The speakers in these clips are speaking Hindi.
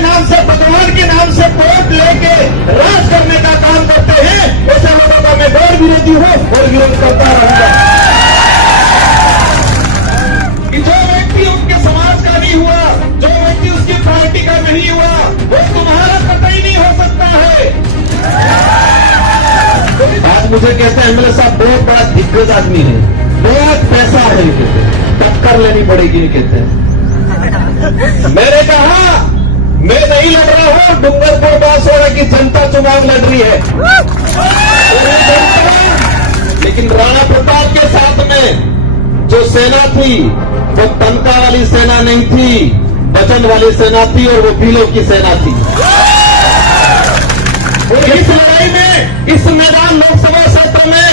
के नाम से, भगवान के नाम से वोट लेके राज करने का काम करते हैं, ऐसे लोगों का मैं गैर विरोधी हूं और विरोध करता रहूंगा। कि जो व्यक्ति उनके समाज का नहीं हुआ, जो व्यक्ति उसकी पार्टी का नहीं हुआ, वो तुम्हारा कतई नहीं हो सकता है। आज मुझे कहते हैं एमएलए साहब बहुत बड़ा दिग्गज आदमी है, बहुत पैसा है, टक्कर लेनी पड़ेगी कहते हैं। मैंने कहा मैं नहीं लड़ रहा हूं, डूंगरपुर बांसवाड़ा की जनता चुनाव लड़ रही है। लेकिन राणा प्रताप के साथ में जो सेना थी वो तनका वाली सेना नहीं थी, वचन वाली सेना थी, और वो पीलों की सेना थी। और इस लड़ाई में, इस मैदान लोकसभा क्षेत्र में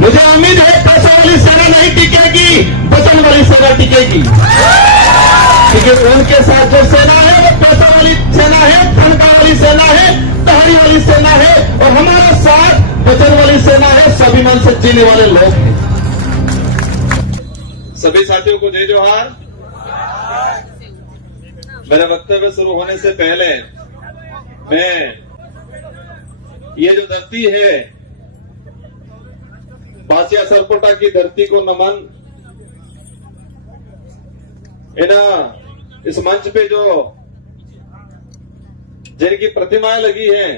मुझे उम्मीद है पैसा वाली सेना नहीं टिकेगी, वचन वाली सेना टिकेगी। क्योंकि उनके साथ जो सेना है वो पैसा वाली सेना है, तनका वाली सेना है, तहारी वाली सेना है, और हमारा साथ वचन वाली सेना है, स्वाभिमान से जीने वाले लोग हैं। सभी साथियों को जय जोहार। मेरा वक्तव्य शुरू होने से पहले मैं ये जो धरती है बासिया सरपोटा की धरती को नमन। इस मंच पे जो जिनकी प्रतिमाएं लगी हैं,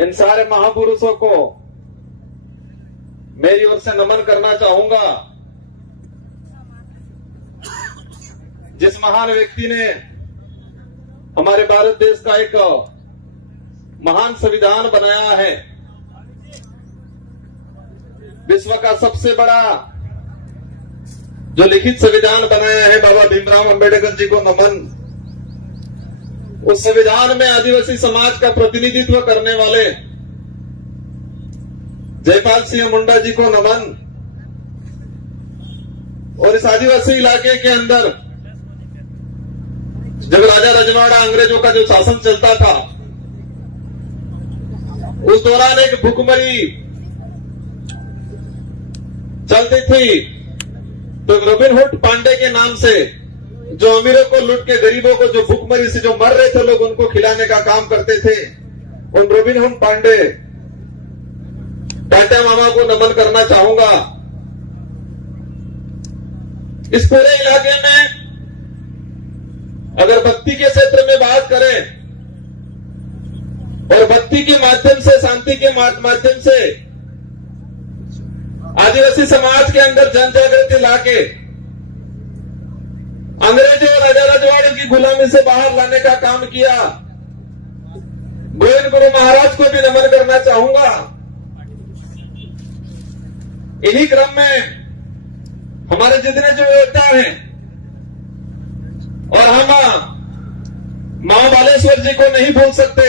इन सारे महापुरुषों को मेरी ओर से नमन करना चाहूंगा। जिस महान व्यक्ति ने हमारे भारत देश का एक महान संविधान बनाया है, विश्व का सबसे बड़ा जो लिखित संविधान बनाया है, बाबा भीमराव अंबेडकर जी को नमन। उस संविधान में आदिवासी समाज का प्रतिनिधित्व करने वाले जयपाल सिंह मुंडा जी को नमन। और इस आदिवासी इलाके के अंदर जब राजा रजवाड़ा अंग्रेजों का जो शासन चलता था, उस दौरान एक भुखमरी चलती थी। तो रॉबिन हुड पांडे के नाम से जो अमीरों को लूट के गरीबों को, जो भुखमरी से जो मर रहे थे लोग, उनको खिलाने का काम करते थे। उन रॉबिन हुड पांडे टाटा मामा को नमन करना चाहूंगा। इस पूरे इलाके में अगर भक्ति के क्षेत्र में बात करें और भक्ति के माध्यम से, शांति के माध्यम से आदिवासी समाज के अंदर जन जागृति लाके अंग्रेजों और राजा रजवाड़े की गुलामी से बाहर लाने का काम किया। गोविंद गुरु महाराज को भी नमन करना चाहूंगा। इन्हीं क्रम में हमारे जितने जो योद्धा हैं, और हम मां बालेश्वर जी को नहीं भूल सकते,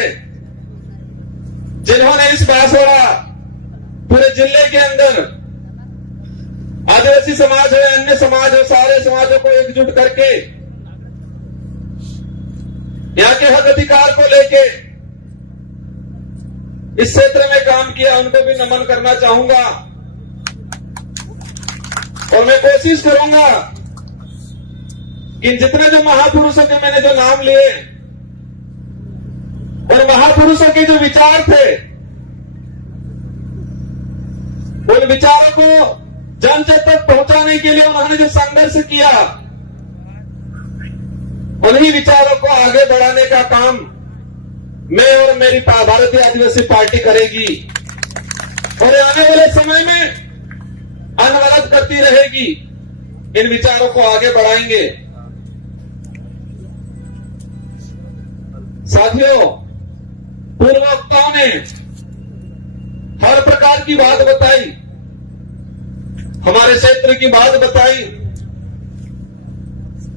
जिन्होंने इस बांसवाड़ा पूरे जिले के अंदर आदिवासी समाज है, अन्य समाज है, सारे समाजों को एकजुट करके यहाँ के हक अधिकार को लेके इस क्षेत्र में काम किया। उनको भी नमन करना चाहूंगा। और मैं कोशिश करूंगा कि जितने जो महापुरुषों के मैंने जो नाम लिए और महापुरुषों के जो विचार थे, उन विचारों को जन जन तक पहुंचाने के लिए उन्होंने जो संघर्ष किया, उन्हीं विचारों को आगे बढ़ाने का काम मैं और मेरी भारतीय आदिवासी पार्टी करेगी। और आने वाले समय में अनवरत करती रहेगी। इन विचारों को आगे बढ़ाएंगे। साथियों, पूर्व वक्ताओं ने हर प्रकार की बात बताई, हमारे क्षेत्र की बात बताई,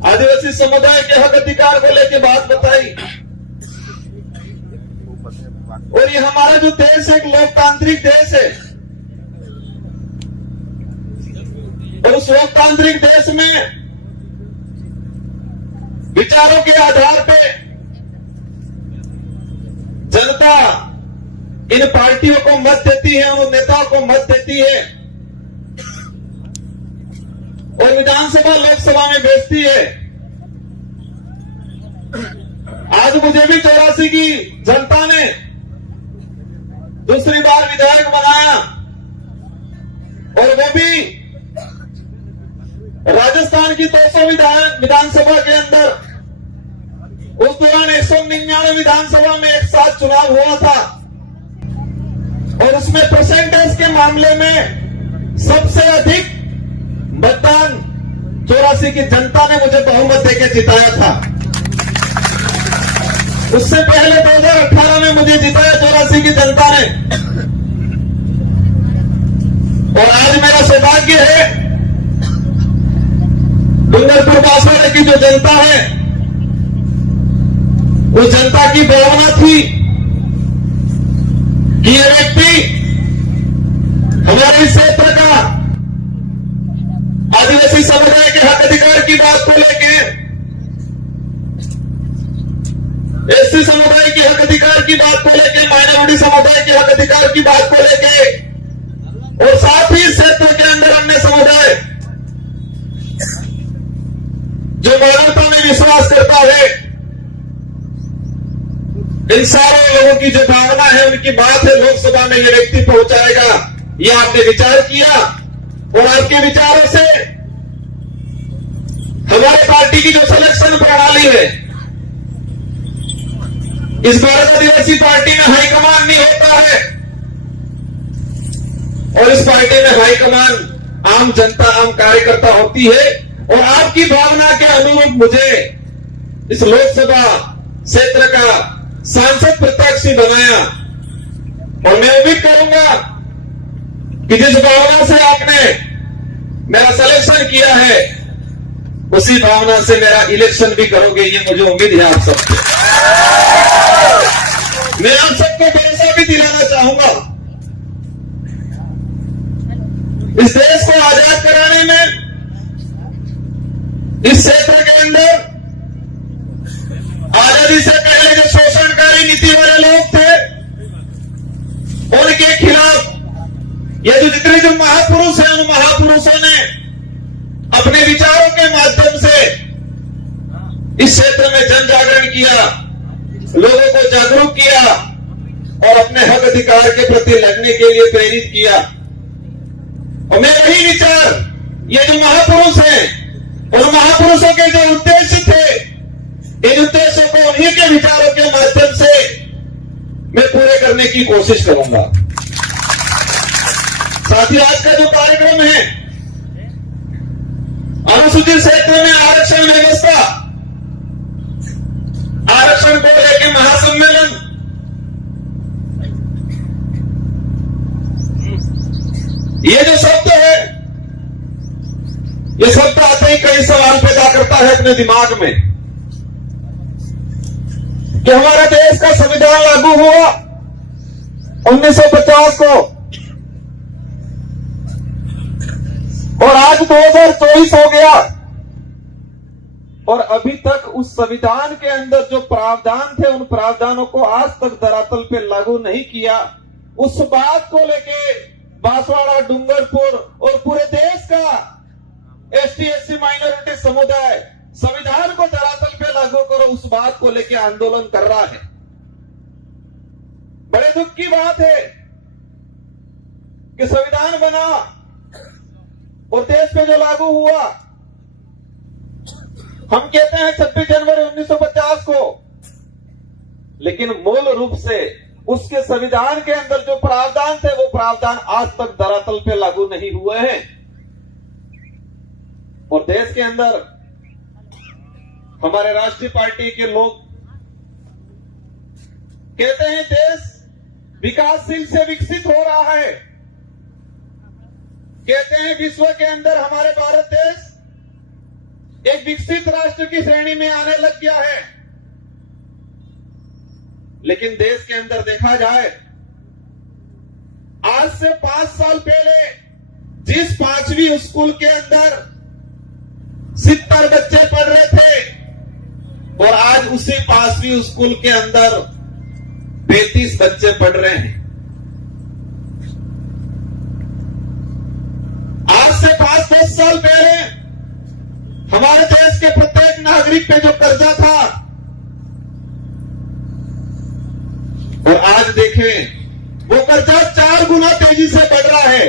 आदिवासी समुदाय के हक अधिकार को लेकर बात बताई। और ये हमारा जो देश है एक लोकतांत्रिक देश है, और उस लोकतांत्रिक देश में विचारों के आधार पे जनता इन पार्टियों को मत देती है, उन नेताओं को मत देती है और विधानसभा लोकसभा में भेजती है। आज मुझे भी 84 की जनता ने दूसरी बार विधायक बनाया, और वो भी राजस्थान की 200 विधानसभा के अंदर। उस दौरान 199 विधानसभा में एक साथ चुनाव हुआ था, और उसमें परसेंटेज के मामले में सबसे अधिक मतदान 84 की जनता ने मुझे बहुमत देकर जिताया था। उससे पहले 2018 में मुझे जिताया 84 की जनता ने। और आज मेरा सौभाग्य है, डूंगरपुर बांसवाड़ा की जो जनता है, उस जनता की भावना थी कि ये व्यक्ति हमारे क्षेत्र का आदिवासी समुदाय के हक अधिकार की बात को लेके, एससी समुदाय के हक अधिकार की बात को लेके, माइनॉरिटी समुदाय के हक अधिकार की बात को लेके, और साथ ही इस क्षेत्र के अंदर अन्य समुदाय जो मानवता में विश्वास करता है, इन सारे लोगों की जो भावना है, उनकी बात है, लोकसभा में ये व्यक्ति पहुंचाएगा। ये आपने विचार किया, और आपके विचारों से हमारे पार्टी की जो सिलेक्शन प्रणाली है, इस भारत आदिवासी पार्टी में हाईकमान नहीं होता है, और इस पार्टी में हाईकमान आम जनता, आम कार्यकर्ता होती है। और आपकी भावना के अनुरूप मुझे इस लोकसभा क्षेत्र का सांसद प्रत्याशी बनाया, और मैं उम्मीद करूंगा कि जिस भावना से आपने मेरा सिलेक्शन किया है, उसी भावना से मेरा इलेक्शन भी करोगे, ये मुझे उम्मीद है आप सबसे। मैं आप सबको भरोसा भी दिलाना चाहूंगा, इस देश को आजाद कराने में, इस क्षेत्र के अंदर आजादी से पहले जो शोषणकारी नीति वाले लोग थे, उनके खिलाफ ये जो जितने जो महापुरुष हैं, उन महापुरुषों ने अपने विचारों के माध्यम से इस क्षेत्र में जन जागरण किया, लोगों को जागरूक किया, और अपने हक अधिकार के प्रति लड़ने के लिए प्रेरित किया। और मैं वही विचार, ये जो महापुरुष हैं, उन महापुरुषों के जो उद्देश्य थे, इन उद्देश्यों को उन्हीं के विचारों के माध्यम से मैं पूरे करने की कोशिश करूंगा। साथ ही आज का जो कार्यक्रम है, अनुसूचित क्षेत्र में आरक्षण व्यवस्था, आरक्षण को लेकर महासम्मेलन, ये जो शब्द है, ये शब्द आते ही कई सवाल पैदा करता है अपने दिमाग में कि हमारे देश का संविधान लागू हुआ 1950 को, और आज 2024 हो गया, और अभी तक उस संविधान के अंदर जो प्रावधान थे, उन प्रावधानों को आज तक धरातल पे लागू नहीं किया। उस बात को लेके बांसवाड़ा, डूंगरपुर और पूरे देश का एसटी एससी माइनॉरिटी समुदाय संविधान को धरातल पे लागू करो, उस बात को लेके आंदोलन कर रहा है। बड़े दुख की बात है कि संविधान बना और देश पे जो लागू हुआ, हम कहते हैं 26 जनवरी 1950 को, लेकिन मूल रूप से उसके संविधान के अंदर जो प्रावधान थे, वो प्रावधान आज तक धरातल पे लागू नहीं हुए हैं। और देश के अंदर हमारे राष्ट्रीय पार्टी के लोग कहते हैं देश विकासशील से विकसित हो रहा है, कहते हैं विश्व के अंदर हमारे भारत देश एक विकसित राष्ट्र की श्रेणी में आने लग गया है। लेकिन देश के अंदर देखा जाए, आज से 5 साल पहले जिस 5वीं स्कूल के अंदर 70 बच्चे पढ़ रहे थे, और आज उसी 5वीं स्कूल के अंदर 35 बच्चे पढ़ रहे हैं। आज से 5-10 साल पहले हमारे देश के प्रत्येक नागरिक पे जो कर्जा था, देखें, वो कर्जा 4 गुना तेजी से बढ़ रहा है।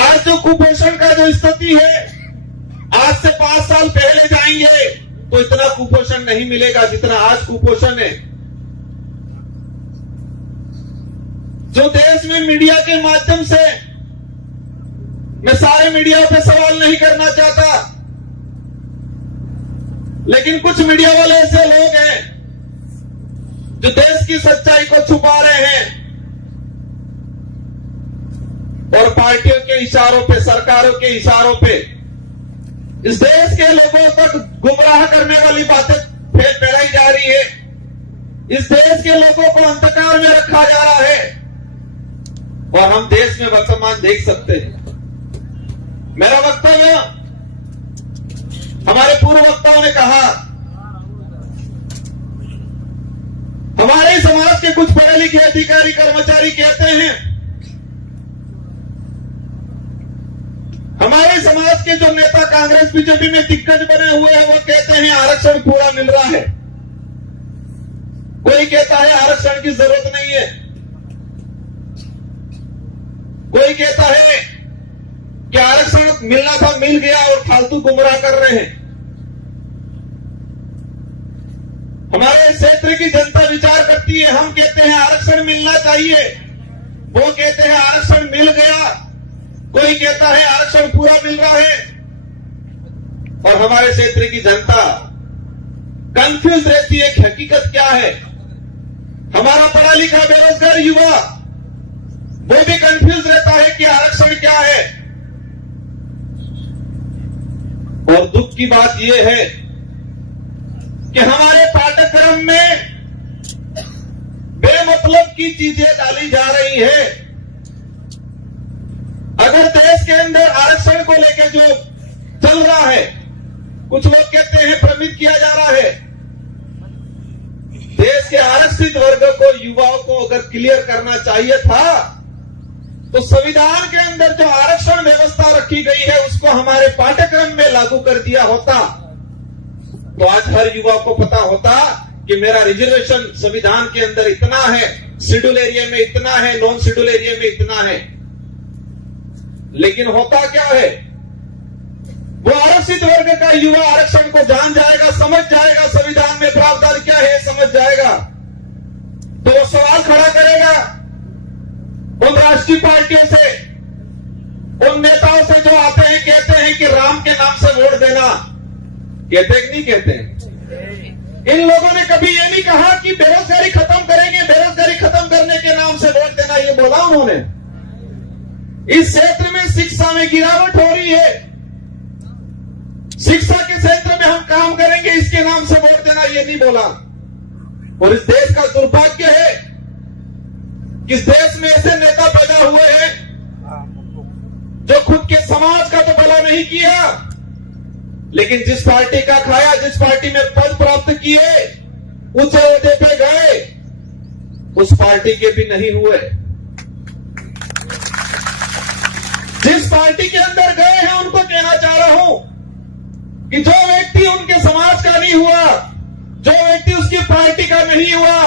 आज जो कुपोषण का जो स्थिति है, आज से 5 साल पहले जाएंगे तो इतना कुपोषण नहीं मिलेगा जितना आज कुपोषण है। जो देश में मीडिया के माध्यम से, मैं सारे मीडिया पे सवाल नहीं करना चाहता, लेकिन कुछ मीडिया वाले ऐसे लोग हैं जो देश की सच्चाई को छुपा रहे हैं और पार्टियों के इशारों पे, सरकारों के इशारों पे इस देश के लोगों तक गुमराह करने वाली बातें फैलाई जा रही है। इस देश के लोगों को अंधकार में रखा जा रहा है और हम देश में वर्तमान देख सकते हैं। मेरा वक्तव्य, हमारे पूर्व वक्ताओं ने कहा, हमारे समाज के कुछ पढ़े लिखे अधिकारी कर्मचारी कहते हैं, हमारे समाज के जो नेता कांग्रेस बीजेपी में दिग्गज बने हुए हैं वो कहते हैं आरक्षण पूरा मिल रहा है। कोई कहता है आरक्षण की जरूरत नहीं है, कोई कहता है कि आरक्षण मिलना था मिल गया और फालतू गुमराह कर रहे हैं। हमारे क्षेत्र की जनता विचार करती है, हम कहते हैं आरक्षण मिलना चाहिए, वो कहते हैं आरक्षण मिल गया, कोई कहता है आरक्षण पूरा मिल रहा है और हमारे क्षेत्र की जनता कंफ्यूज रहती है कि हकीकत क्या है। हमारा पढ़ा लिखा बेरोजगार युवा वो भी कंफ्यूज रहता है कि आरक्षण क्या है। और दुख की बात यह है कि हमारे पाठ्यक्रम में बेमतलब की चीजें डाली जा रही है। अगर देश के अंदर आरक्षण को लेकर जो चल रहा है, कुछ लोग कहते हैं भ्रमित किया जा रहा है। देश के आरक्षित वर्ग को, युवाओं को अगर क्लियर करना चाहिए था तो संविधान के अंदर जो आरक्षण व्यवस्था रखी गई है उसको हमारे पाठ्यक्रम में लागू कर दिया होता तो आज हर युवा को पता होता कि मेरा रिजर्वेशन संविधान के अंदर इतना है, शेड्यूल एरिया में इतना है, नॉन शेड्यूल एरिया में इतना है। लेकिन होता क्या है, वो आरक्षित वर्ग का युवा आरक्षण को जान जाएगा, समझ जाएगा, संविधान में प्रावधान क्या है समझ जाएगा, तो वो सवाल खड़ा करेगा उन राष्ट्रीय पार्टियों से, उन नेताओं से जो आते हैं कहते हैं कि राम के नाम से वोट देना। कहते हैं कि नहीं कहते हैं? इन लोगों ने कभी ये नहीं कहा कि बेरोजगारी खत्म करेंगे, बेरोजगारी खत्म करने के नाम से वोट देना, ये बोला उन्होंने। इस क्षेत्र में शिक्षा में गिरावट हो रही है, शिक्षा के क्षेत्र में हम काम करेंगे इसके नाम से वोट देना, ये नहीं बोला। और इस देश का दुर्भाग्य है कि इस देश में ऐसे नेता पैदा हुए हैं जो खुद के समाज का तो भला नहीं किया, लेकिन जिस पार्टी का खाया, जिस पार्टी में पद प्राप्त किए, उस ओहदे पे गए, उस पार्टी के भी नहीं हुए। जिस पार्टी के अंदर गए हैं उनको कहना चाह रहा हूं कि जो व्यक्ति उनके समाज का नहीं हुआ, जो व्यक्ति उसकी पार्टी का नहीं हुआ,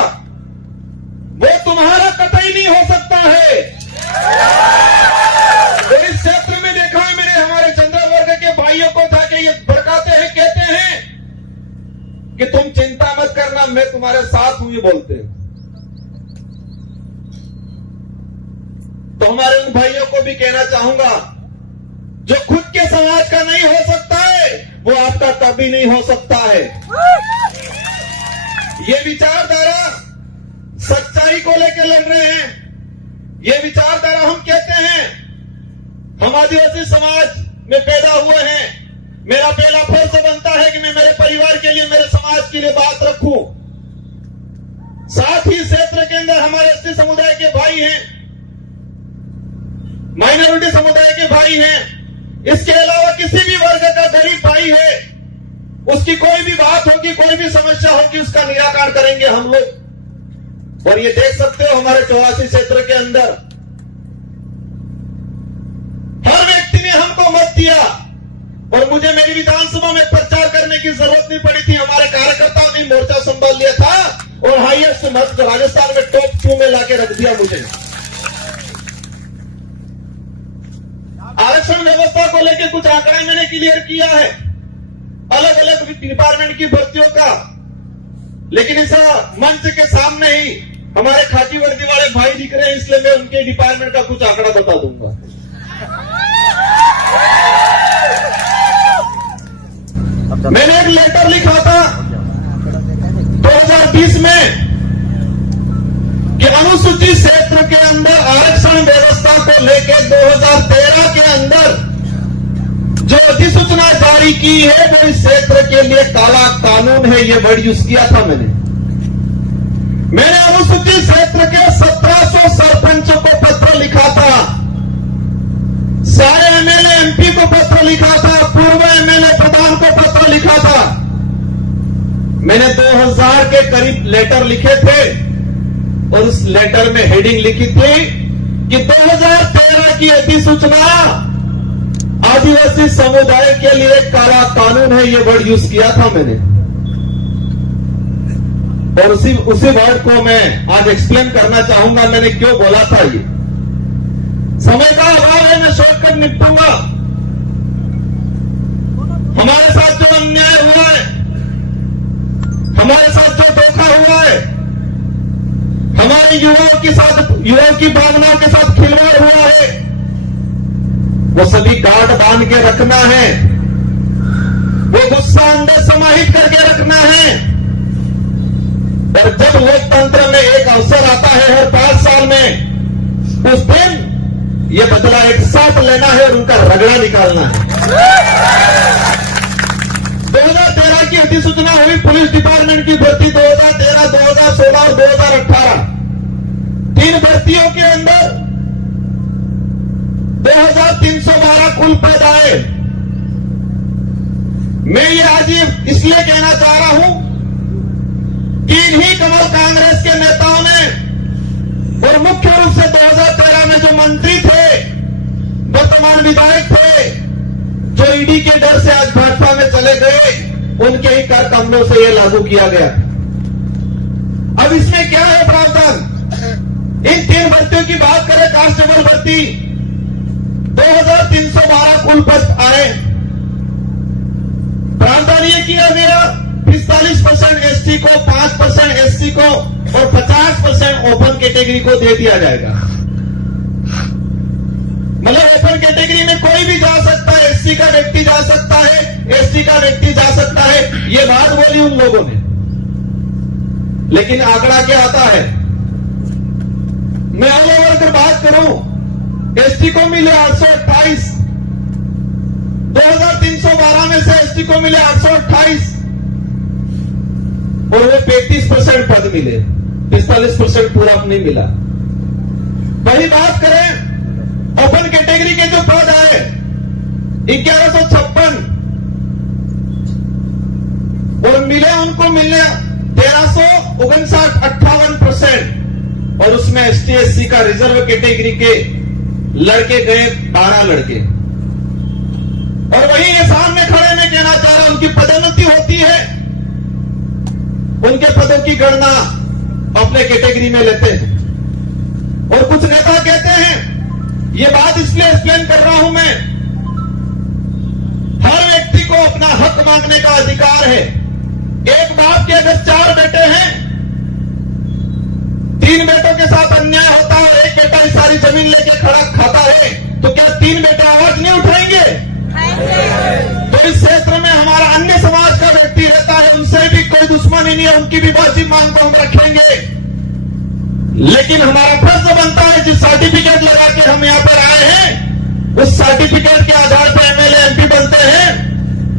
वो तुम्हारा कतई नहीं हो सकता है। तो इस क्षेत्र में देखा है मैंने, हमारे चंद्र वर्ग के भाइयों को जाके ये भड़काते हैं, कहते हैं कि तुम चिंता मत करना, मैं तुम्हारे साथ हूं, ये बोलते हैं। तो हमारे उन भाइयों को भी कहना चाहूंगा, जो खुद के समाज का नहीं हो सकता है वो आपका कभी नहीं हो सकता है। ये विचारधारा सच्चाई को लेकर लड़ रहे हैं। ये विचारधारा, हम कहते हैं हम आदिवासी समाज में पैदा हुए हैं, मेरा पहला फर्ज बनता है कि मैं मेरे परिवार के लिए, मेरे समाज के लिए बात रखूं। साथ ही क्षेत्र के अंदर हमारे एसटी समुदाय के भाई हैं, माइनॉरिटी समुदाय के भाई हैं, इसके अलावा किसी भी वर्ग का गरीब भाई है, उसकी कोई भी बात होगी, कोई भी समस्या होगी, उसका निराकरण करेंगे हम लोग। और ये देख सकते हो हमारे 84 क्षेत्र के अंदर हर व्यक्ति ने हमको मत दिया और मुझे मेरी विधानसभा में प्रचार करने की जरूरत नहीं पड़ी थी। हमारे कार्यकर्ताओं ने मोर्चा संभाल लिया था और हाईएस्ट मत राजस्थान में टॉप 2 में लाके रख दिया मुझे। आरक्षण व्यवस्था को लेकर कुछ आंकड़े मैंने क्लियर किया है, अलग अलग डिपार्टमेंट की भर्तियों का, लेकिन इस मंच के सामने ही हमारे खाकी वर्दी वाले भाई दिख रहे हैं, इसलिए मैं उनके डिपार्टमेंट का कुछ आंकड़ा बता दूंगा। मैंने एक लेटर लिखा था 2020 में कि अनुसूचित क्षेत्र के अंदर आरक्षण व्यवस्था को लेकर 2013 के अंदर जो अधिसूचना जारी की है वो इस क्षेत्र के लिए काला कानून है, ये वर्ड यूज किया था मैंने अनुसूचित क्षेत्र के 1700 सरपंचों को पत्र लिखा था, सारे एमएलए एमपी को पत्र लिखा था, पूर्व एमएलए प्रधान को पत्र लिखा था। मैंने 2000 के करीब लेटर लिखे थे और उस लेटर में हेडिंग लिखी थी कि 2013 की अधिसूचना आदिवासी समुदाय के लिए काला कानून है, ये वर्ड यूज किया था मैंने। और उसी वर्ड को मैं आज एक्सप्लेन करना चाहूंगा मैंने क्यों बोला था। ये समय का अभाव है, मैं शॉर्टकट निपटूंगा। हमारे साथ जो अन्याय हुआ है, हमारे साथ जो धोखा हुआ है, हमारे युवाओं की भावनाओं के साथ खिलवाड़ हुआ है, वो सभी गांठ बांध के रखना है, वो गुस्सा अंदर समाहित करके रखना है। और जब लोकतंत्र में एक अवसर आता है हर 5 साल में, उस दिन ये बदला एक साथ लेना है और उनका रगड़ा निकालना है। 2013 की अधिसूचना हुई पुलिस डिपार्टमेंट की भर्ती 2013, 2016 और 2018, 3 भर्तियों के अंदर 2312 कुल पद आए। मैं ये आज इसलिए कहना चाह रहा हूं कि इन्हीं कमल कांग्रेस के नेताओं ने और मुख्य रूप से 2013 में जो मंत्री थे, वर्तमान विधायक थे, जो ईडी के डर से आज भाजपा में चले गए, उनके ही कर कमलों से यह लागू किया गया। अब इसमें क्या है प्रावधान? इन 3 भर्तियों की बात करें, कांस्टेबल भर्ती 2312 कुल पद आए। प्रावधान यह किया गया 45% एसटी को, 5% एससी को और 50% ओपन कैटेगरी को दे दिया जाएगा। मतलब ओपन कैटेगरी में कोई भी जा सकता है, एससी का व्यक्ति जा सकता है, एसटी का व्यक्ति जा सकता है, ये बात बोली उन लोगों ने। लेकिन आंकड़ा क्या आता है? मैं ऑल ओवर अगर बात करूं, एसटी को मिले 828, 2312 में से एसटी को मिले 828 और वो 35% पद मिले, 45% पूरा नहीं मिला। वही बात करें ओपन कैटेगरी के जो पद आए 1156 और मिले उनको मिले 1359, 58%। और उसमें एसटी एससी का रिजर्व कैटेगरी के लड़के गए 12 लड़के। और वही ये सामने खड़े में कहना चाह रहा, उनकी पदोन्नति होती है, उनके पदों की गणना अपने कैटेगरी में लेते हैं। और कुछ नेता कहते हैं, ये बात इसलिए एक्सप्लेन कर रहा हूं मैं, हर व्यक्ति को अपना हक मांगने का अधिकार है। एक बाप के अगर 4 बेटे हैं, 3 बेटों के साथ अन्याय होता है और एक बेटा ही सारी जमीन लेके खड़ा खाता है, तो क्या 3 बेटे आवाज नहीं उठाएंगे? तो इस क्षेत्र में हमारा अन्य समाज का व्यक्ति रहता है, उनसे भी कोई दुश्मनी नहीं है, उनकी भी वाजिब मांग को हम रखेंगे। लेकिन हमारा फर्ज बनता है, जिस सर्टिफिकेट लगा के हम यहां पर आए हैं, उस सर्टिफिकेट के आधार पर एमएलए एमपी बनते हैं,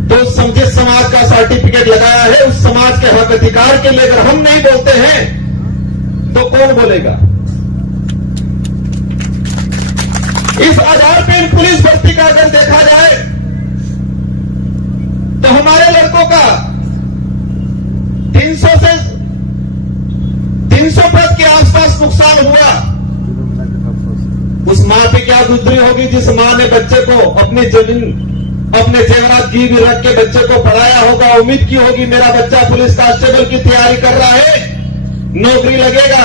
तो जिस समाज का सर्टिफिकेट लगाया है उस समाज के हक अधिकार के लिए अगर हम नहीं बोलते हैं तो कौन बोलेगा? इस आधार पर पुलिस भर्ती का अगर देखा जाए तो हमारे लड़कों का 300 पद के आसपास नुकसान हुआ। उस मां पे क्या गुजरी होगी जिस मां ने बच्चे को अपनी जमीन, अपने जेवरात गिरवी रख के बच्चे को पढ़ाया होगा, उम्मीद की होगी मेरा बच्चा पुलिस कांस्टेबल की तैयारी कर रहा है, नौकरी लगेगा।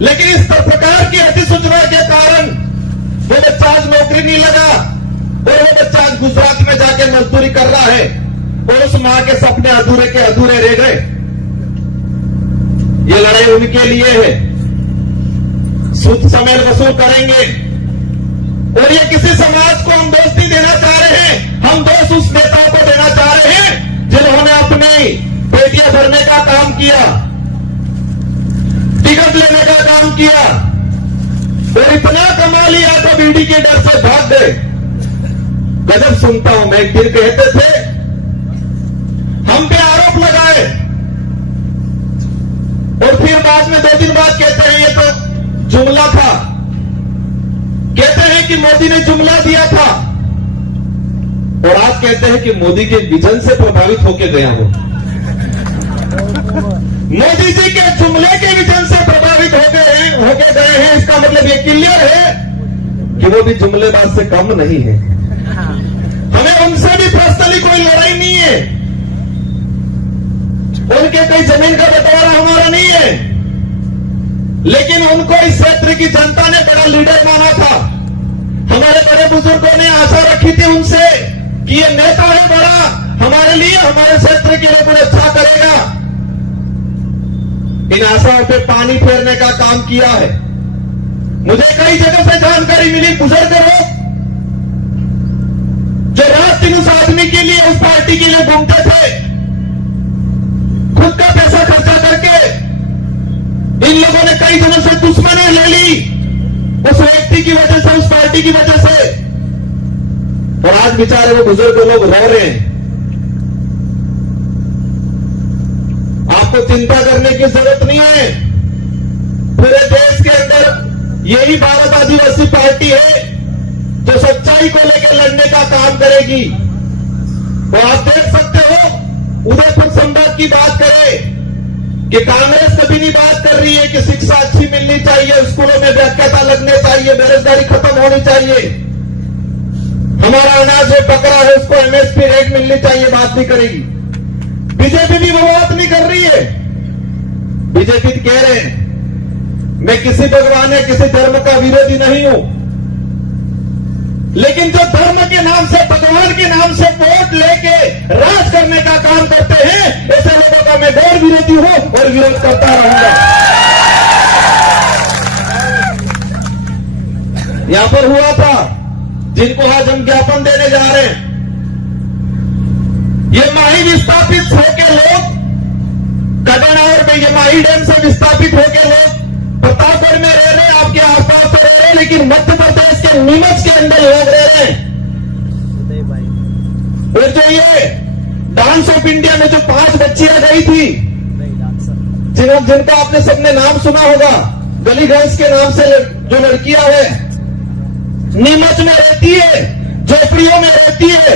लेकिन इस प्रकार की अधिसूचना के कारण वो बच्चा आज नौकरी नहीं लगा और वो बच्चा आज गुजरात में जाके मजदूरी कर रहा है और उस मां के सपने अधूरे के अधूरे रह गए। ये लड़ाई उनके लिए है, सूद समेत वसूल करेंगे। और ये किसी समाज को हम दोष नहीं देना चाह रहे हैं, हम दोष उस नेताओं को देना चाह रहे हैं जिन्होंने अपनी पेटियां भरने का काम किया, टिकट लेने का काम किया और इतना कमा लिया तो बीडी के डर से भाग गए। गजब सुनता हूं मैं। एक दिन कहते थे हम पे आरोप लगाए और फिर बाद में 2 दिन बाद कहते हैं ये तो जुमला था। कहते हैं कि मोदी ने जुमला दिया था और आज कहते हैं कि मोदी के विजन से प्रभावित होकर गया हूं। मोदी जी के जुमले के विजन से प्रभावित होके गए हैं, इसका मतलब ये क्लियर है कि वो भी जुमलेबाज से कम नहीं है। हमें उनसे भी पर्सनली कोई लड़ाई नहीं है, उनके कोई जमीन का बंटवारा हमारा नहीं है, लेकिन उनको इस क्षेत्र की जनता ने बड़ा लीडर माना था। हमारे बड़े बुजुर्गों ने आशा रखी थी उनसे कि ये नेता है बड़ा, हमारे लिए हमारे क्षेत्र के लिए कुछ अच्छा करेगा। इन आशाओं पे पानी फेरने का काम किया है। मुझे कई जगह से जानकारी मिली, बुजुर्ग लोग जो रात दिन उस आदमी के लिए, उस पार्टी के लिए घूमते थे, खुद का पैसा खर्चा करके इन लोगों ने कई दिनों से दुश्मनी ले ली उस व्यक्ति की वजह से, उस पार्टी की वजह से। और आज बेचारे वो बुजुर्ग लोग रो रहे हैं। आपको चिंता करने की जरूरत नहीं है। पूरे देश के अंदर यही भारत आदिवासी पार्टी है जो सच्चाई को लेकर लड़ने का काम करेगी। तो आप देख सकते हो, उदयपुर संभाग की बात करें कि कांग्रेस कभी नहीं बात कर रही है कि शिक्षा अच्छी मिलनी चाहिए, स्कूलों में व्याख्याता लगने चाहिए, बेरोजगारी खत्म होनी चाहिए, हमारा अनाज जो पकड़ा है उसको एमएसपी रेट मिलनी चाहिए, बात नहीं करेगी। बीजेपी भी वो बात नहीं कर रही है। बीजेपी कह रहे हैं मैं किसी भगवान या किसी धर्म का विरोधी नहीं हूं, लेकिन जो धर्म के नाम से, भगवान के नाम से वोट लेके राज करने का काम करते हैं, ऐसे लोगों का मैं घोर विरोधी हूं और विरोध करता रहूंगा। यहां पर हुआ था, जिनको आज हम ज्ञापन देने जा रहे हैं, ये माही विस्थापित होके लोग, कदना और ये माही डैम से विस्थापित होके लोग प्रतापगढ़ में रह रहे, आपके आसपास रह रहे, लेकिन मध्य प्रदेश के नीमच के अंदर लोग रह रहे हैं। और जो ये डांस ऑफ इंडिया में जो 5 बच्चियां गई थी, जिनका आपने सबने नाम सुना होगा, गली घास के नाम से जो लड़कियां है, नीमच में रहती है, झोपड़ियों में रहती है,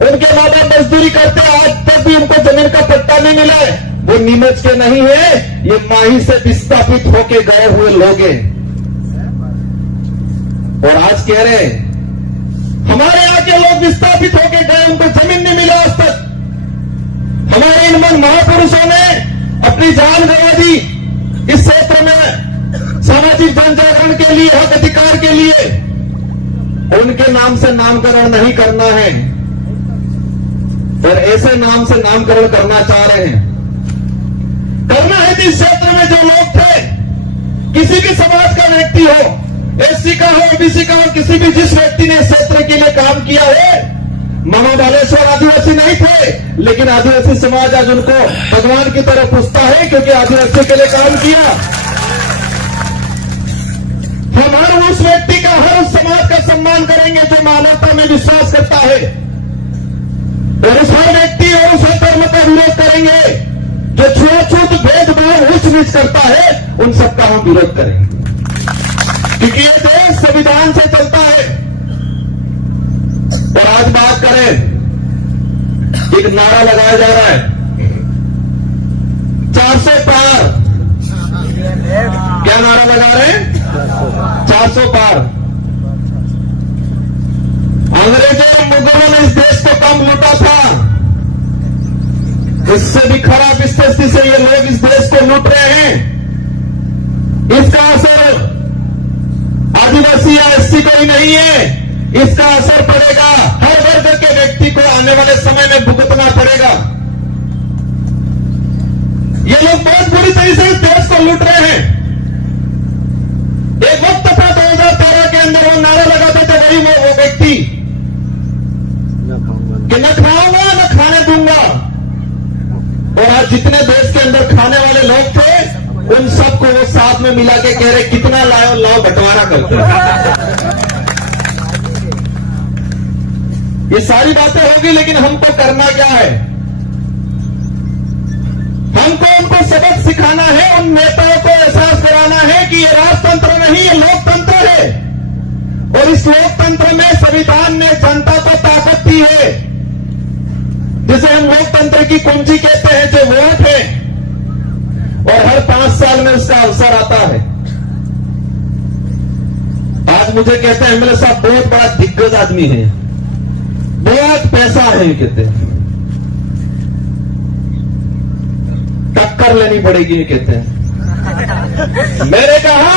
उनके माँ बाप मजदूरी करते हैं, आज तक भी उनको जमीन का पट्टा नहीं मिला है। वो नीमच के नहीं है, ये माही से विस्थापित होके गए हुए लोग हैं। और आज कह रहे हैं हमारे यहाँ के लोग विस्थापित होके गए, उनको जमीन नहीं मिला आज तक। हमारे इन महापुरुषों ने अपनी जान गंवा दी इस क्षेत्र में सामाजिक जन जागरण के लिए, हक अधिकार के लिए। उनके नाम से नामकरण नहीं करना है और ऐसे नाम से नामकरण करना चाह रहे हैं। करना है जिस क्षेत्र में जो लोग थे, किसी भी समाज का व्यक्ति हो, एससी का हो, ओबीसी का हो, किसी भी जिस व्यक्ति ने इस क्षेत्र के लिए काम किया है, मामा बालेश्वर आदिवासी नहीं थे, लेकिन आदिवासी समाज आज उनको भगवान की तरफ पूछता है क्योंकि आदिवासी के लिए काम किया। हम हर उस व्यक्ति का, हर उस समाज का सम्मान करेंगे जो मानवता में विश्वास करता है, और उस हर व्यक्ति और उस धर्म का विरोध करेंगे जो छूत भेदभाव उच्च नीच करता है, उन सबका हम विरोध करेंगे, क्योंकि ये देश संविधान से चलता है। और आज बात करें, एक नारा लगाया जा रहा है 400 पार। क्या नारा लगा रहे हैं? 400 पार। अंग्रेजों मुगलों ने इस देश को कम लूटा था, इससे भी खराब स्थिति से ये लोग इस देश को लूट रहे हैं। इसका असर आदिवासी या एससी को ही नहीं है, इसका असर पड़ेगा हर वर्ग के व्यक्ति को आने वाले समय में भुगतना पड़ेगा। ये लोग बहुत बुरी तरह से इस देश को लूट रहे हैं। एक वक्त था 2013 के अंदर वो नारा लगाते थे वही वो व्यक्ति कि न खाऊंगा न खाने दूंगा, और आज जितने देश के अंदर खाने वाले लोग थे उन सबको वो साथ में मिला के कह रहे कितना लाओ लाओ बंटवारा करते हैं। ये सारी बातें होगी, लेकिन हमको करना क्या है? हमको उनको सबक सिखाना है, उन नेताओं को एहसास कराना है कि ये राजतंत्र नहीं, ये लोकतंत्र है, और इस लोकतंत्र में संविधान ने जनता को ताकत दी है, जिसे हम लोकतंत्र की कुंजी कहते हैं, जो वोट है, और हर 5 साल में उसका अवसर आता है। आज मुझे कहते हैं एमएलए साहब बहुत बड़ा दिग्गज आदमी है, बहुत पैसा है, कहते हैं टक्कर लेनी पड़ेगी, ये कहते हैं। मैंने कहा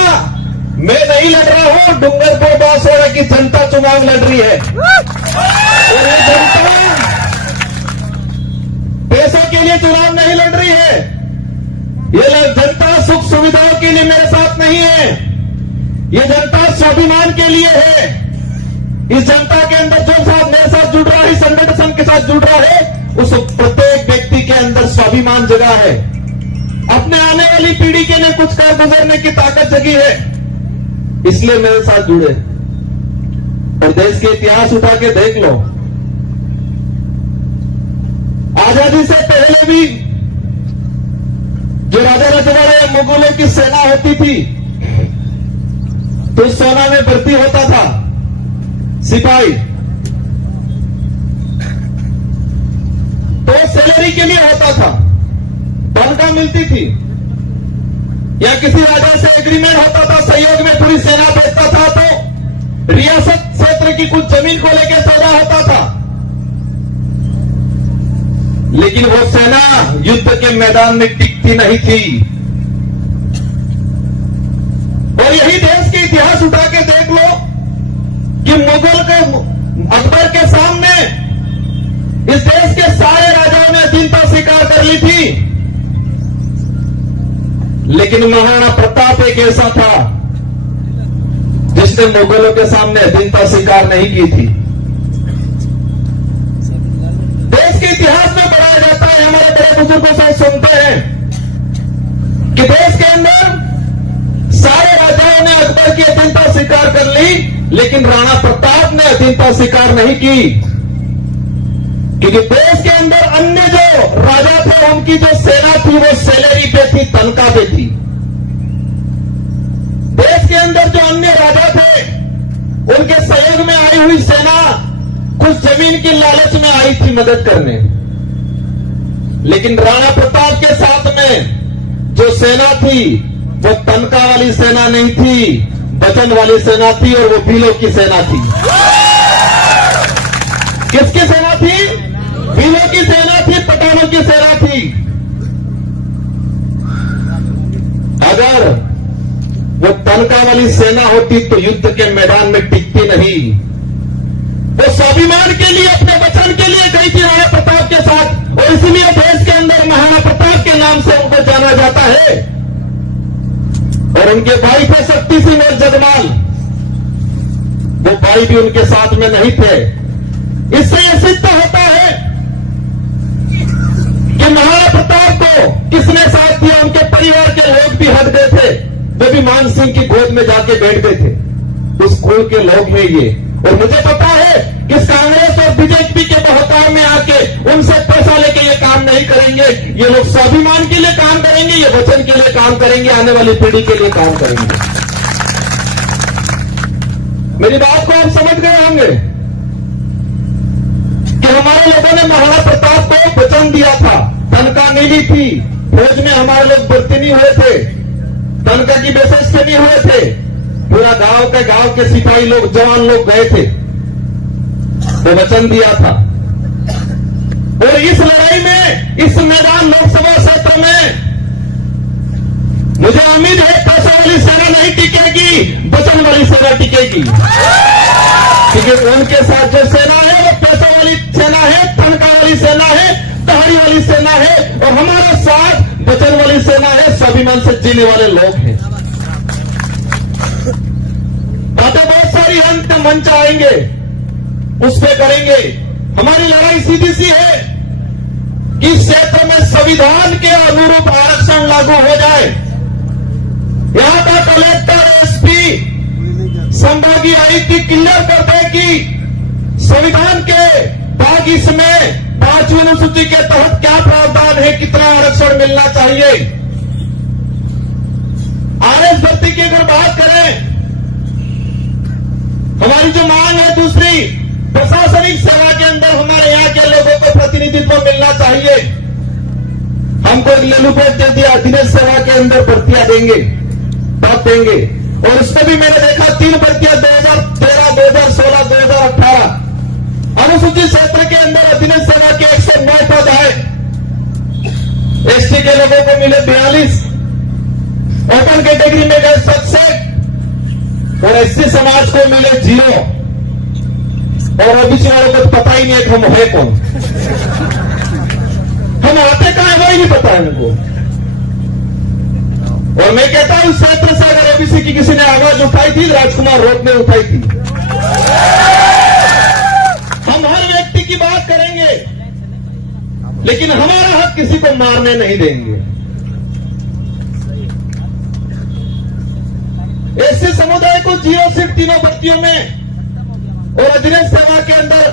मैं नहीं लड़ रहा हूं, डूंगरपुर बांसवाड़ा की जनता चुनाव लड़ रही है, और ये जनता पैसों के लिए चुनाव नहीं लड़ रही है। ये जनता सुख सुविधाओं के लिए मेरे साथ नहीं है, ये जनता स्वाभिमान के लिए है। इस जनता के अंदर जो साथ मेरे साथ जुड़ रहा है, संगठन के साथ जुड़ रहा है, उस प्रत्येक व्यक्ति के अंदर स्वाभिमान जगा है, अपने आने वाली पीढ़ी के लिए कुछ कर गुजरने की ताकत जगी है, इसलिए मेरे साथ जुड़े। और देश के इतिहास उठा के देख लो, आजादी से पहले भी जो राजा रजवाड़े या मुगलों की सेना होती थी, तो सेना में भर्ती होता था सिपाही, तो सैलरी के लिए होता था, तनख्वाह मिलती थी, या किसी राजा से एग्रीमेंट होता था, सहयोग में पूरी सेना भेजता था, तो रियासत क्षेत्र की कुछ जमीन को लेकर सौदा होता था। लेकिन वो सेना युद्ध के मैदान में टिकती नहीं थी। और यही देश के इतिहास उठा के देख लो कि मुगल के अकबर के सामने इस देश के सारे राजाओं ने अधीनता स्वीकार कर ली थी, लेकिन महाराणा प्रताप एक ऐसा था जिसने मुगलों के सामने अधीनता स्वीकार नहीं की थी। देश के इतिहास में पढ़ाया जाता है, हमारे बड़े बुजुर्गों से सुनते हैं कि देश के अंदर सारे राजाओं ने अकबर की अधीनता स्वीकार कर ली, लेकिन राणा प्रताप ने अधीनता स्वीकार नहीं की, क्योंकि देश के अंदर अन्य जो राजा थे उनकी जो सेना थी वो सैलरी पे थी, तनख्वाह पे थी। देश के अंदर जो अन्य राजा थे उनके सहयोग में आई हुई सेना कुछ जमीन की लालच में आई थी मदद करने, लेकिन राणा प्रताप के साथ में जो सेना थी वो तनख्वाह वाली सेना नहीं थी, वचन वाली सेना थी, और वो भीलों की सेना थी। किसकी सेना थी? भीलों की सेना थी, पठानों की सेना थी। अगर वो तनख्वाह वाली सेना होती तो युद्ध के मैदान में टिकती नहीं। वो स्वाभिमान के लिए, अपने वचन के लिए गई थी राणा प्रताप के साथ, और इसलिए देश के अंदर महाराणा प्रताप के नाम से उनको जाना जाता है। और उनके भाई थे शक्ति सिंह और जगमाल, वो भाई भी उनके साथ में नहीं थे। इससे यह सिद्ध होता है कि महाराणा प्रताप को किसने साथ दिया। उनके परिवार के लोग भी हट गए थे, वो भी मान सिंह की गोद में जाके बैठ गए थे। उस कुल के लोग हैं ये, और मुझे पता है कि कांग्रेस और बीजेपी के बहकाव में आके उनसे पैसा लेके ये काम नहीं करेंगे। ये लोग स्वाभिमान के लिए काम करेंगे, ये वचन के लिए काम करेंगे, आने वाली पीढ़ी के लिए काम करेंगे। मेरी बात को आप समझ गए होंगे कि हमारे लोगों ने महाराणा प्रताप को वचन दिया था, तनख्वाह मिली थी, फौज में हमारे लोग भर्ती नहीं हुए थे, तनख्वाह की बेसिस पे नहीं हुए थे, पूरा गांव के सिपाही लोग, जवान लोग गए थे, वो वचन दिया था। और इस लड़ाई में इस मैदान लोकसभा क्षेत्र में मुझे उम्मीद है पैसों वाली सेना नहीं टिकेगी, वचन वाली सेना टिकेगी। क्योंकि उनके साथ जो सेना है वो पैसों वाली सेना है, तनख्वाह वाली सेना है, दहाड़ी वाली सेना है, और हमारे साथ वचन वाली सेना है, स्वाभिमान से जीने वाले लोग हैं। बातें बहुत सारी अंत मंच आएंगे, उस पे करेंगे। हमारी लड़ाई सीधी सी है कि इस क्षेत्र में संविधान के अनुरूप आरक्षण लागू हो जाए। यहां का कलेक्टर, एसपी, संभागीय आयुक्त क्लियर कर दे कि संविधान के भाग इसमें 5वीं अनुसूची के तहत क्या प्रावधान है, कितना आरक्षण मिलना चाहिए। आरएस भर्ती की अगर बात करें, हमारी जो मांग है दूसरी, प्रशासनिक सेवा के अंदर हमारे यहां के लोगों को प्रतिनिधित्व मिलना चाहिए। हमको ललूपेट दे दिया, दिनेश सेवा के अंदर भर्तियां देंगे, बात देंगे। और उसमें भी मैंने देखा 3 भर्तियां 2013, 2016, 2018। अनुसूचित क्षेत्र के अंदर दिनेश सेवा के 109 पद आए, एसटी के लोगों को मिले 42, ओपन कैटेगरी में गए 67 और एससी समाज को मिले 0, और ओबीसी वालों को पता ही नहीं है कि हम है कौन, हम आते कहां है वही नहीं पता है उनको। और मैं कहता हूं इस क्षेत्र से अगर ओबीसी की किसी ने आवाज उठाई थी, राजकुमार रोड ने उठाई थी। हम हर व्यक्ति की बात करेंगे, लेकिन हमारा हक किसी को मारने नहीं देंगे। एससी समुदाय को 0 सीट तीनों भर्तियों में, और अधिनियम सेवा के अंदर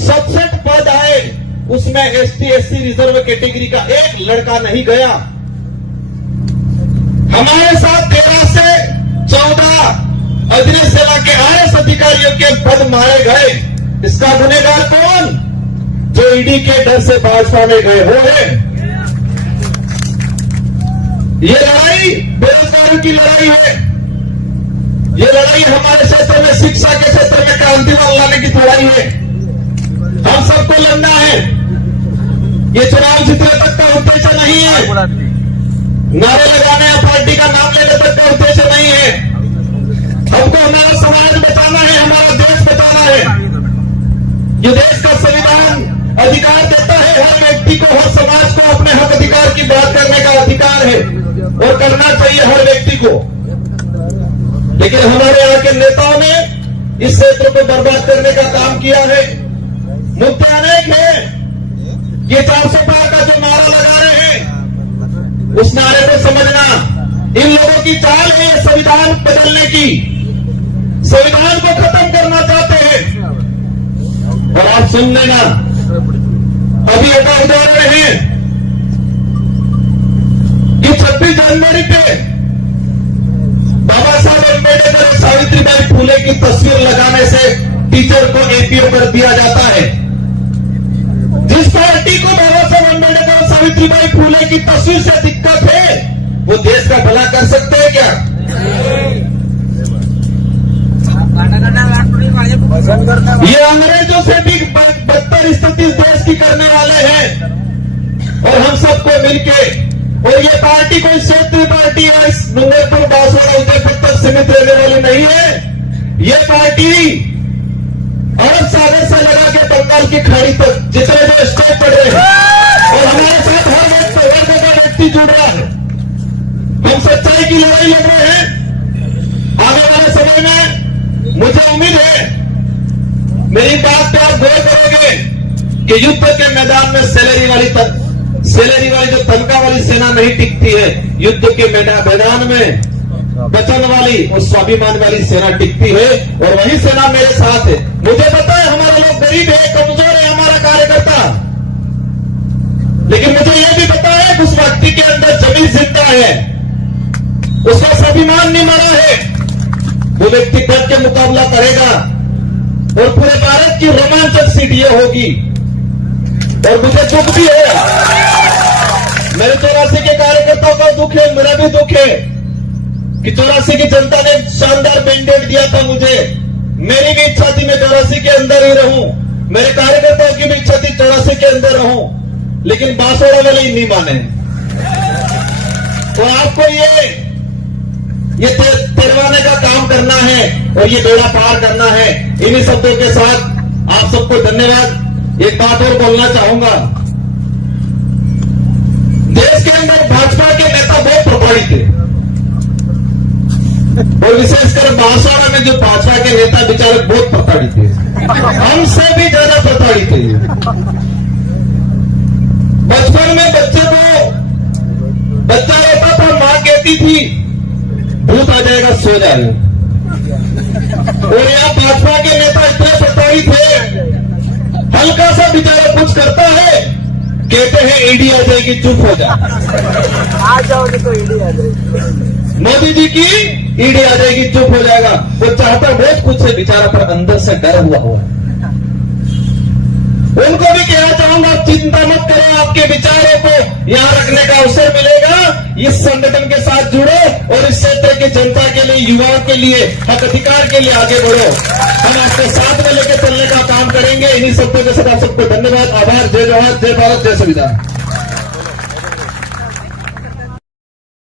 67 पद आए, उसमें एसटी एससी रिजर्व कैटेगरी का एक लड़का नहीं गया। हमारे साथ 13 से 14 अधिनियम सेवा के आईएएस अधिकारियों के पद मारे गए। इसका गुनहगार कौन? जो ईडी के डर से भाजपा में गए वो है। ये लड़ाई बेरोजगारों की लड़ाई है। ये लड़ाई हमारे क्षेत्र में शिक्षा के क्षेत्र में क्रांति लाने की लड़ाई है। हम सबको लड़ना है। ये चुनाव जीतने तक का उद्देश्य नहीं है, नारे लगाने या पार्टी का नाम लेने तक का उद्देश्य नहीं है। हमको हमारा समाज बचाना है, हमारा देश बचाना है। ये देश का संविधान अधिकार देता है हर व्यक्ति को, हर समाज को अपने हक अधिकार की बात करने का अधिकार है, और करना चाहिए हर व्यक्ति को। लेकिन हमारे यहाँ के नेताओं ने इस क्षेत्र को बर्बाद करने का काम किया है। मुद्दे अनेक है। ये 400 पार का जो नारा लगा रहे हैं, उस नारे को समझना। इन लोगों की चाल है ये संविधान बदलने की, संविधान को खत्म करना चाहते हैं। और आप सुन लेना, अभी एक उदाहरण है कि 26 जनवरी पे बाबा साहब अम्बेडकर और सावित्रीबाई फुले की तस्वीर लगाने से टीचर को एपीओ कर दिया जाता है। जिस पार्टी को बाबा साहब अम्बेडकर और सावित्रीबाई फुले की तस्वीर से दिक्कत है, वो देश का भला कर सकते हैं क्या? ये अंग्रेजों से भी बदतर स्थिति देश की करने वाले हैं। और हम सबको मिलके, और ये पार्टी कोई क्षेत्रीय पार्टी है, इस डूंगरपुर, बांसवाड़ा, उदयपुर तक सीमित रहने वाली नहीं है। ये पार्टी अरब सागर से लगा के बंगाल की खाड़ी तक जितने जो स्टेट पड़े हैं, और हमारे साथ हर व्यक्ति जुड़ रहा है। हम सच्चाई की लड़ाई लड़ रहे हैं। आने वाले समय में मुझे उम्मीद है मेरी बात पे आप गौर करोगे कि युद्ध के मैदान में सैलरी वाली जो तनख्वाह वाली सेना नहीं टिकती है, युद्ध के मैदान में वचन वाली और स्वाभिमान वाली सेना टिकती है। और वही सेना मेरे साथ है। मुझे पता है हमारे लोग गरीब है, कमजोर है हमारा कार्यकर्ता, लेकिन मुझे यह भी पता है कि उस व्यक्ति के अंदर जमीन जिंदा है, उसका स्वाभिमान नहीं मरा है। वो व्यक्ति डट के मुकाबला करेगा, और पूरे भारत की रोमांचक सीट ये होगी। और मुझे दुख भी है, मेरे 84 के कार्यकर्ताओं का दुख है, मेरा भी दुख है कि 84 की जनता ने शानदार मैंडेट दिया था मुझे। मेरी भी इच्छा थी मैं 84 के अंदर ही रहूं, मेरे कार्यकर्ताओं की भी इच्छा थी 84 के अंदर रहूं। लेकिन बांसवाड़ा वाले ही नहीं माने। तो आपको ये तिरवाने का काम करना है और ये बेड़ा पार करना है। इन्हीं शब्दों के साथ आप सबको धन्यवाद। एक बात और बोलना चाहूंगा, देश के अंदर भाजपा के नेता बहुत प्रभावी थे और विशेषकर बांसवाड़ा में जो भाजपा के नेता बेचारे बहुत प्रताड़ित थे, हमसे भी ज्यादा प्रताड़ित थे। बचपन में बच्चा रोता था, मां कहती थी भूत आ जाएगा सो जाए। और यहाँ भाजपा के नेता इतने प्रताड़ित थे, हल्का सा बेचारा कुछ करता है कहते हैं ईडी आ जाएगी, चुप हो जा। आ जाओगे तो ईडी आ जाएगी। मोदी जी की ईडी आ जाएगी, चुप हो जाएगा। वो चाहता बहुत कुछ से बेचारा, पर अंदर से डर हुआ। उनको भी कहना चाहूंगा, चिंता मत करो, आपके विचारों को यहां रखने का अवसर मिलेगा। इस संगठन के साथ जुड़ो और इस क्षेत्र की जनता के लिए, युवाओं के लिए, हक अधिकार के लिए आगे बढ़ो। हम आपको साथ में लेकर चलने का काम करेंगे। इन्हीं शब्दों के साथ आप सबको धन्यवाद, आभार। जय जवाहर, जय भारत, जय संविधान।